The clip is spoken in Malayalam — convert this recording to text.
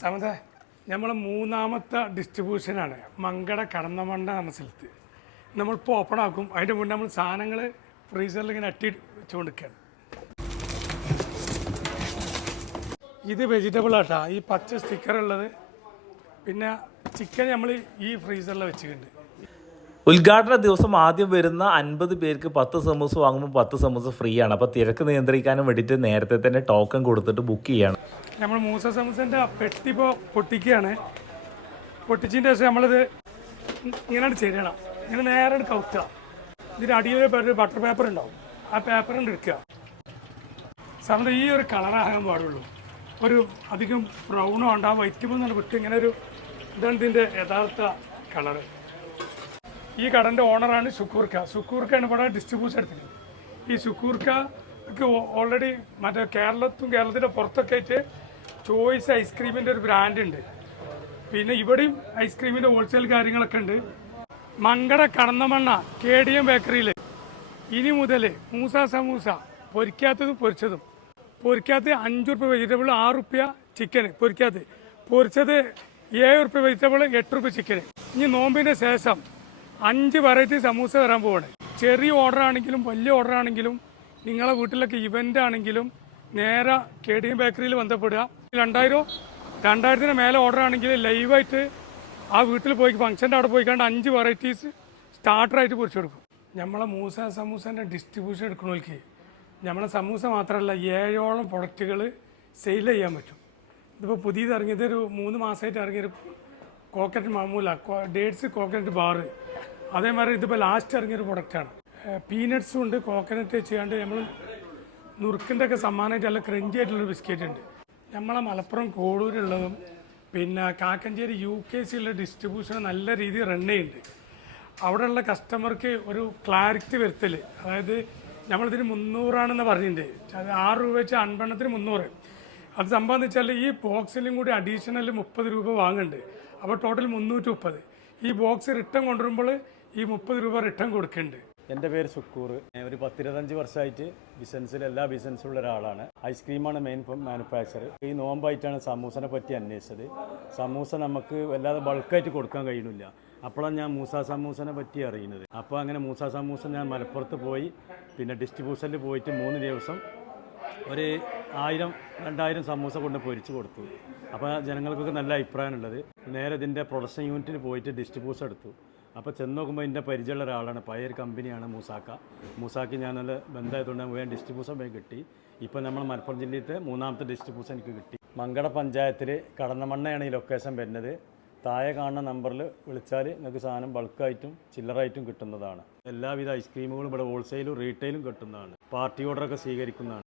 സമത നമ്മൾ മൂന്നാമത്തെ ഡിസ്ട്രിബ്യൂഷനാണ് മങ്കട കടന്നമണ്ട എന്ന സ്ഥലത്ത്. നമ്മളിപ്പോൾ ഓപ്പൺ ആക്കും. അതിന്റെ മുന്നേ നമ്മൾ സാധനങ്ങൾ ഫ്രീസറിൽ ഇങ്ങനെ അട്ടി വെച്ചുകൊണ്ടിരിക്കുകയാണ്. ഇത് വെജിറ്റബിൾ ആട്ടാ. ഈ പച്ച സ്റ്റിക്കർ ഉള്ളത്. പിന്നെ ചിക്കൻ നമ്മൾ ഈ ഫ്രീസറിൽ വെച്ചിട്ടുണ്ട്. ഉദ്ഘാടന ദിവസം ആദ്യം വരുന്ന അൻപത് പേർക്ക് പത്ത് സമൂസ വാങ്ങുമ്പോൾ പത്ത് സമൂസ ഫ്രീ ആണ് അപ്പോൾ തിരക്ക് നിയന്ത്രിക്കാനും വേണ്ടിട്ട് നേരത്തെ തന്നെ ടോക്കൺ കൊടുത്തിട്ട് ബുക്ക് ചെയ്യണം. നമ്മൾ മൂസ സമൂസന്റെ പെട്ടി ഇപ്പോൾ പൊട്ടിക്കുകയാണ്. പൊട്ടിച്ചതിന്റെ ശേഷം നമ്മളിത് ഇങ്ങനെ ചെയ്യണം ഇങ്ങനെ നേരെ കവുത്തുക ഇതിന്റെ അടിയിൽ ബട്ടർ പേപ്പർ ഉണ്ടാവും. ആ പേപ്പർ കൊണ്ട് എടുക്കുക. സാറിന് ഈ ഒരു കളറാകാൻ പാടുള്ളൂ. ഒരു അധികം ബ്രൗണോ ഉണ്ട് ആ വൈറ്റ് പോകുന്ന വിട്ട് ഇങ്ങനെ ഒരു ഇതാണ് ഇതിന്റെ യഥാർത്ഥ കളറ് ഈ കടന്റെ ഓണറാണ് സുക്കൂർക്ക. സുക്കൂർക്കയാണ് ഇവിടെ ഡിസ്ട്രിബ്യൂഷൻ എടുത്തിരിക്കുന്നത്. ഈ സുക്കൂർക്കക്ക് ഓൾറെഡി മറ്റേ കേരളത്തും കേരളത്തിന്റെ പുറത്തൊക്കെ ആയിട്ട് ചോയ്സ് ഐസ്ക്രീമിന്റെ ഒരു ബ്രാൻഡ് ഉണ്ട്. പിന്നെ ഇവിടെയും ഐസ്ക്രീമിന്റെ ഹോൾസെയിൽ കാര്യങ്ങളൊക്കെ ഉണ്ട്. Mankada Kadannamanna K D M ബേക്കറിയിൽ ഇനി മുതൽ മൂസ സമൂസ പൊരിക്കാത്തതും പൊരിച്ചതും. പൊരിക്കാത്ത അഞ്ച് റുപ്യ വെജിറ്റബിൾ ആറ് റുപ്യ ചിക്കൻ പൊരിക്കാത്ത. പൊരിച്ചത് ഏഴ് റുപ്യ വെജിറ്റബിൾ എട്ട് റുപ്യ ചിക്കൻ ഇനി നോമ്പിന് ശേഷം അഞ്ച് വെറൈറ്റി സമൂസ തരാൻ പോവാണ്. ചെറിയ ഓർഡർ ആണെങ്കിലും വലിയ ഓർഡർ ആണെങ്കിലും നിങ്ങളെ വീട്ടിലൊക്കെ ഇവന്റ് ആണെങ്കിലും നേരെ കെ ഡി എം ബേക്കറിയിൽ ബന്ധപ്പെടുക. രണ്ടായിരം രണ്ടായിരത്തിന് മേലെ ഓർഡർ ആണെങ്കിൽ ലൈവായിട്ട് ആ വീട്ടിൽ പോയി ഫംഗ്ഷന്റെ അവിടെ പോയി കണ്ട് അഞ്ച് വെറൈറ്റീസ് സ്റ്റാർട്ടറായിട്ട് പൊരിച്ചു കൊടുക്കും. നമ്മളെ മൂസ സമൂസന്റെ ഡിസ്ട്രിബ്യൂഷൻ എടുക്കണമെങ്കിൽ നമ്മളെ സമൂസ മാത്രമല്ല ഏഴോളം പ്രൊഡക്റ്റുകൾ സെയിൽ ചെയ്യാൻ പറ്റും. ഇതിപ്പോൾ പുതിയത് ഇറങ്ങിയത് ഒരു മൂന്ന് മാസമായിട്ട് ഇറങ്ങിയൊരു കോക്കനട്ട് മാമൂല ഡേറ്റ്സ് കോക്കനട്ട് ബാറ്. അതേമാതിരി ഇതിപ്പോൾ ലാസ്റ്റ് ഇറങ്ങിയൊരു പ്രൊഡക്റ്റാണ് പീനട്സും ഉണ്ട് കോക്കനട്ട് ചെയ്യാണ്ട് നമ്മൾ നുറുക്കിന്റെ ഒക്കെ സമ്മാനമായിട്ട് നല്ല ക്രഞ്ചി ആയിട്ടുള്ളൊരു ബിസ്ക്കറ്റ് ഉണ്ട്. നമ്മളെ മലപ്പുറം കോളൂരുള്ളതും പിന്നെ കാക്കഞ്ചേരി യു കെ സിയിലെ ഡിസ്ട്രിബ്യൂഷൻ നല്ല രീതിയിൽ റൺ ചെയ്യുന്നുണ്ട്. അവിടെയുള്ള കസ്റ്റമർക്ക് ഒരു ക്ലാരിറ്റി വരുത്തൽ അതായത് നമ്മളിതിന് മുന്നൂറാണെന്ന് പറഞ്ഞിട്ടുണ്ട്. അത് ആറ് രൂപ വെച്ച് അൻപെണ്ണത്തിന് മുന്നൂറ്. അത് വെച്ചാൽ ഈ ബോക്സിലും കൂടി അഡീഷണൽ മുപ്പത് രൂപ വാങ്ങുന്നുണ്ട്. അപ്പോൾ ടോട്ടൽ മുന്നൂറ്റി മുപ്പത് ഈ ബോക്സ് റിട്ടേൺ കൊണ്ടുവരുമ്പോൾ ഈ മുപ്പത് രൂപ റിട്ടേൺ കൊടുക്കുന്നുണ്ട്. എന്റെ പേര് സുക്കൂർ. ഒരു പത്തിരുപത്തഞ്ച് വർഷമായിട്ട് ബിസിനസ്സിൽ എല്ലാ ബിസിനസ്സിലും ഉള്ള ഒരാളാണ്. ഐസ്ക്രീമാണ് മെയിൻ മാനുഫാക്ചർ ഈ നോമ്പായിട്ടാണ് സമൂസനെ പറ്റി അന്വേഷിച്ചത്. സമൂസ നമുക്ക് വല്ലാതെ ബൾക്കായിട്ട് കൊടുക്കാൻ കഴിയുന്നില്ല. അപ്പോഴാണ് ഞാൻ മൂസ സമൂസനെ പറ്റി അറിയുന്നത്. അപ്പോൾ അങ്ങനെ മൂസ സമൂസ ഞാൻ മലപ്പുറത്ത് പോയി പിന്നെ ഡിസ്ട്രിബ്യൂഷനിൽ പോയിട്ട് മൂന്ന് ദിവസം ഒരു ആയിരം രണ്ടായിരം സമൂസ കൊണ്ട് പൊരിച്ച് കൊടുത്തു. അപ്പോൾ ജനങ്ങൾക്കൊക്കെ നല്ല അഭിപ്രായമാണുള്ളത്. നേരെ ഇതിന്റെ പ്രൊഡക്ഷൻ യൂണിറ്റിൽ പോയിട്ട് ഡിസ്ട്രിബ്യൂഷൻ എടുത്തു. അപ്പോൾ ചെന്ന് നോക്കുമ്പോൾ എന്റെ പരിചയമുള്ള ഒരാളാണ്. പഴയ ഒരു കമ്പനിയാണ് മൂസാക്ക. മൂസാക്ക് ഞാൻ നല്ല ബന്ധമായതുകൊണ്ട് വേഗം ഡിസ്ട്രിബ്യൂഷൻ വേഗം കിട്ടി. ഇപ്പോൾ നമ്മൾ മലപ്പുറം ജില്ലയിലത്തെ മൂന്നാമത്തെ ഡിസ്ട്രിബ്യൂഷൻ എനിക്ക് കിട്ടി. മങ്കട പഞ്ചായത്തിൽ കടന്നമണ്ണയാണ് ഈ ലൊക്കേഷൻ വരുന്നത്. താഴെ കാണുന്ന നമ്പറിൽ വിളിച്ചാൽ നിങ്ങൾക്ക് സാധനം ബൾക്കായിട്ടും ചില്ലറായിട്ടും കിട്ടുന്നതാണ്. എല്ലാവിധ ഐസ്ക്രീമുകളും ഇവിടെ ഹോൾസെയിലും റീറ്റെയിലും കിട്ടുന്നതാണ്. പാർട്ടി ഓർഡറൊക്കെ സ്വീകരിക്കുന്നതാണ്.